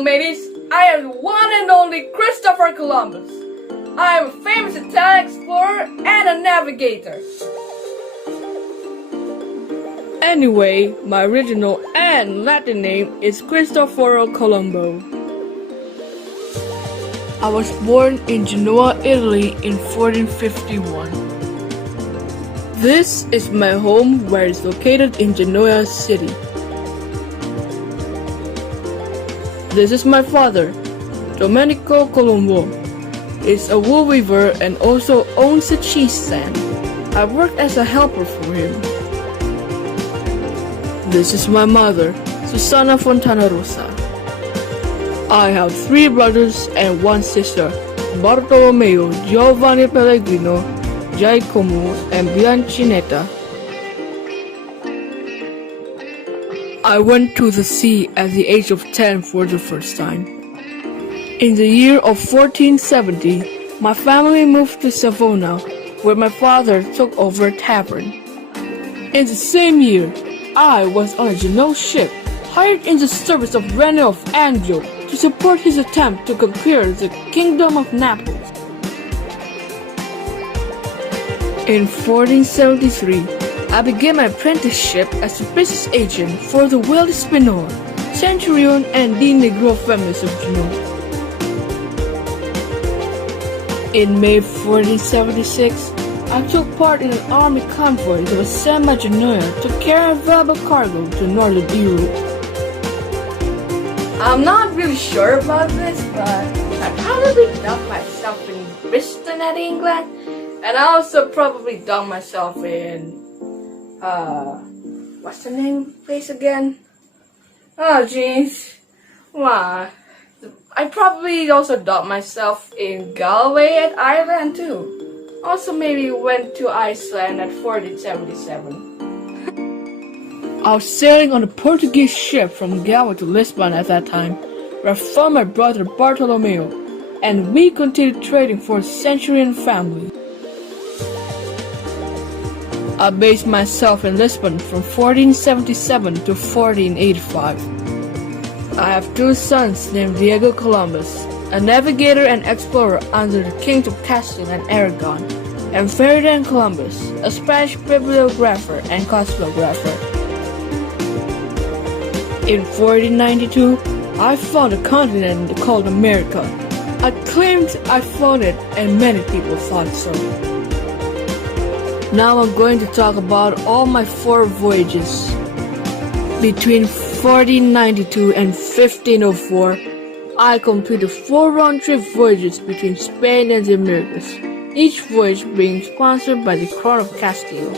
Hello mateys, I am the one and only Christopher Columbus. I am a famous Italian explorer and a navigator. Anyway, my original and Latin name is Cristoforo Colombo. I was born in Genoa, Italy in 1451. This is my home where it's located in Genoa City. This is my father, Domenico Colombo. He's a wool weaver and also owns a cheese stand. I work as a helper for him. This is my mother, Susana Fontana Rosa. I have 3 brothers and 1 sister, Bartolomeo, Giovanni Pellegrino, Giacomo, and Bianchinetta. I went to the sea at the age of 10 for the first time. In the year of 1470, my family moved to Savona, where my father took over a tavern. In the same year, I was on a Genoa ship, hired in the service of Rene of Anjou to support his attempt to conquer the Kingdom of Naples. In 1473, I began my apprenticeship as a business agent for the wealthy Spinola, Centurion, and Di Negro families of Genoa. In May 1476, I took part in an army convoy that was sent by Genoa to carry valuable cargo to northern Europe. I'm not really sure about this, but I probably dumped myself in Bristol at England, and I also probably dumped myself in what's the name of the place again? Oh jeez. Wow. I probably also dumped myself in Galway at Ireland too. Also maybe went to Iceland at 1477. I was sailing on a Portuguese ship from Galway to Lisbon at that time, where I found my brother Bartolomeo, and we continued trading for the Centurion family. I based myself in Lisbon from 1477 to 1485. I have 2 sons named Diego Columbus, a navigator and explorer under the kings of Castile and Aragon, and Ferdinand Columbus, a Spanish bibliographer and cosmographer. In 1492, I found a continent called America. I claimed I found it, and many people thought so. Now I'm going to talk about all my 4 voyages. Between 1492 and 1504, I completed 4 round-trip voyages between Spain and the Americas, each voyage being sponsored by the Crown of Castile.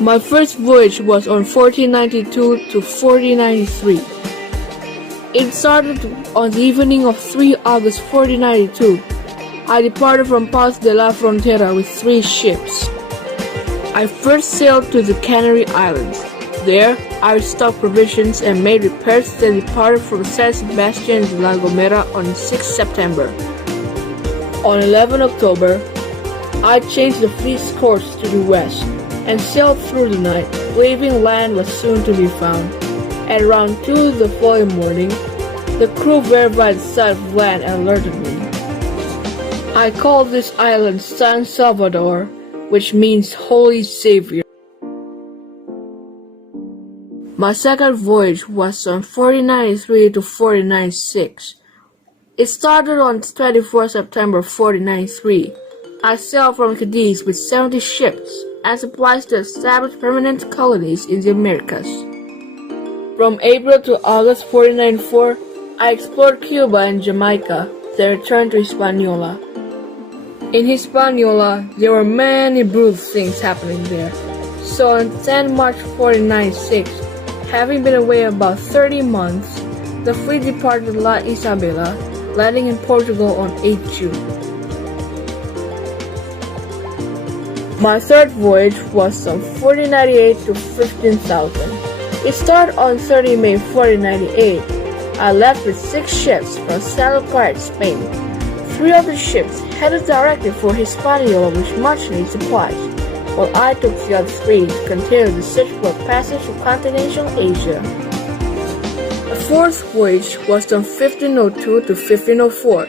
My first voyage was on 1492 to 1493. It started on the evening of 3 August 1492. I departed from Palos de la Frontera with 3 ships. I first sailed to the Canary Islands. There, I restocked provisions and made repairs, then departed from San Sebastian de la Gomera on 6 September. On 11 October, I changed the fleet's course to the west and sailed through the night, believing land was soon to be found. At around 2 the following morning, the crew verified the sight of land and alerted me. I called this island San Salvador, which means Holy Savior. My second voyage was on 1493 to 1496. It started on 24 September 1493. I sailed from Cadiz with 70 ships and supplies to establish permanent colonies in the Americas. From April to August 1494, I explored Cuba and Jamaica, then returned to Hispaniola. In Hispaniola, there were many brutal things happening there. So on 10 March 1496, having been away about 30 months, the fleet departed La Isabela, landing in Portugal on 8 June. My third voyage was from 1498 to 15,000. It started on 30 May 1498. I left with 6 ships from Sanlúcar, Spain. 3 of the ships headed directly for Hispaniola with much-needed supplies. while I took the other 3 to continue the search for a passage to continental Asia. The fourth voyage was from 1502 to 1504.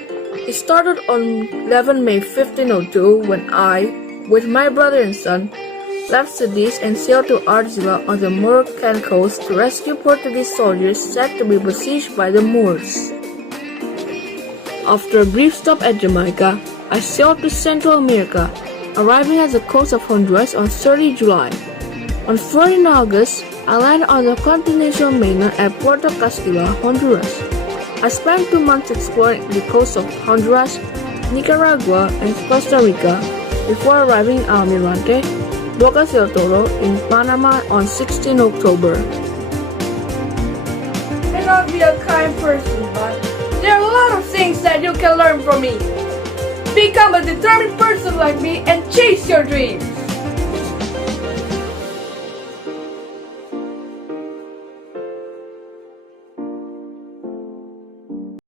It started on 11 May 1502 when I, with my brother and son, left Cadiz and sailed to Argila on the Moroccan coast to rescue Portuguese soldiers said to be besieged by the Moors. After a brief stop at Jamaica, I sailed to Central America, arriving at the coast of Honduras on 30 July. On 14 August, I landed on the continental mainland at Puerto Castilla, Honduras. I spent 2 months exploring the coast of Honduras, Nicaragua, and Costa Rica before arriving in Almirante, Bocas del Toro in Panama on 16 October. May not be a kind person, but there are a lot of things that you can learn from me. Become a determined person like me and chase your dreams.